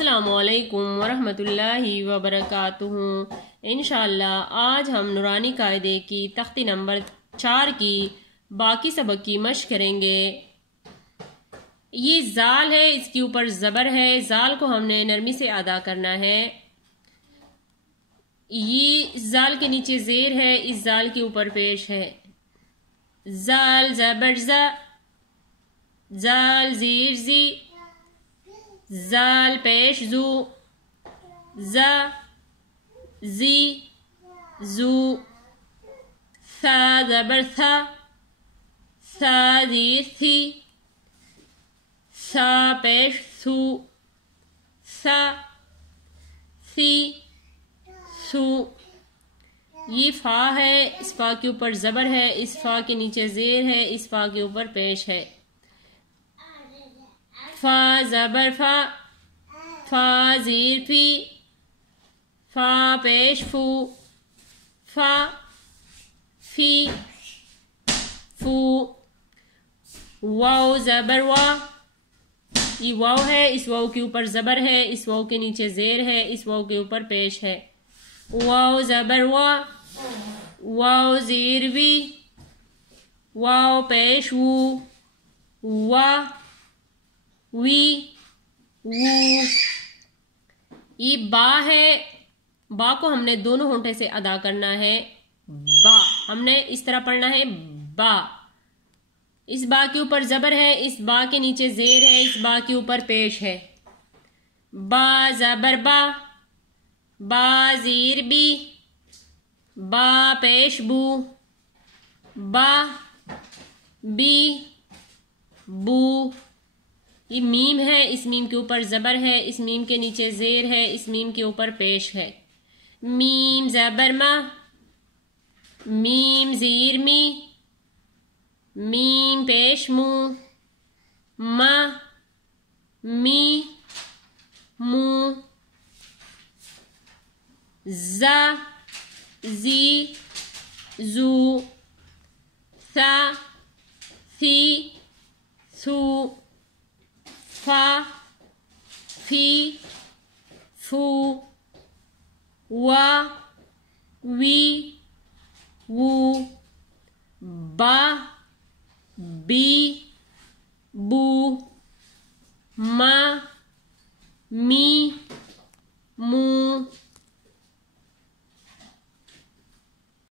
अस्सलामुअलैकुम वरहमतुल्लाहि वबरकातुहू। इंशाअल्लाह आज हम नूरानी कायदे की तख्ती नंबर 4 की बाकी सबक की मश्क करेंगे। ये जाल है, इसके ऊपर ज़बर है। जाल को हमने नरमी से अदा करना है। ये जाल के नीचे जेर है, इस जाल के ऊपर पेश है। जाल ज़बर ज़ा, जाल ज़ीर ज़ी, जाल पेश जू, ज़ा ज़ी जू, सा ज़बर था, सा ज़ीर थी, सा पेश थू, सा सी सू। ये फा है, इस फा के ऊपर ज़बर है, इस फा के नीचे जेर है, इस फा के ऊपर पेश है। फा ज़बर फा, फा ज़ीर फी, फा पेश फू, फा फी फू। वाव ज़बर वा, ये वाव है, इस वाव के ऊपर ज़बर है, इस वाव के नीचे जेर है, इस वाव के ऊपर पेश है। वाव ज़बर वा, वाव ज़ीर वी, वाव पेश वू, वा वी वू। ये बा है, बा को हमने दोनों होंठे से अदा करना है। बा हमने इस तरह पढ़ना है, बा। इस बा के ऊपर ज़बर है, इस बा के नीचे जेर है, इस बा के ऊपर पेश है। बा ज़बर बा, बा ज़ीर बी, बा पेश बू, बा बी बू। ये मीम है, इस मीम के ऊपर ज़बर है, इस मीम के नीचे जेर है, इस मीम के ऊपर पेश है। मीम ज़बर मा, मीम ज़ीर मी, मीम पेश मू, मा मी मू। ज़ा ज़ी जू, सा सी सू, फा फी फू, वा वी वू, बा बी बू, मा मी मू।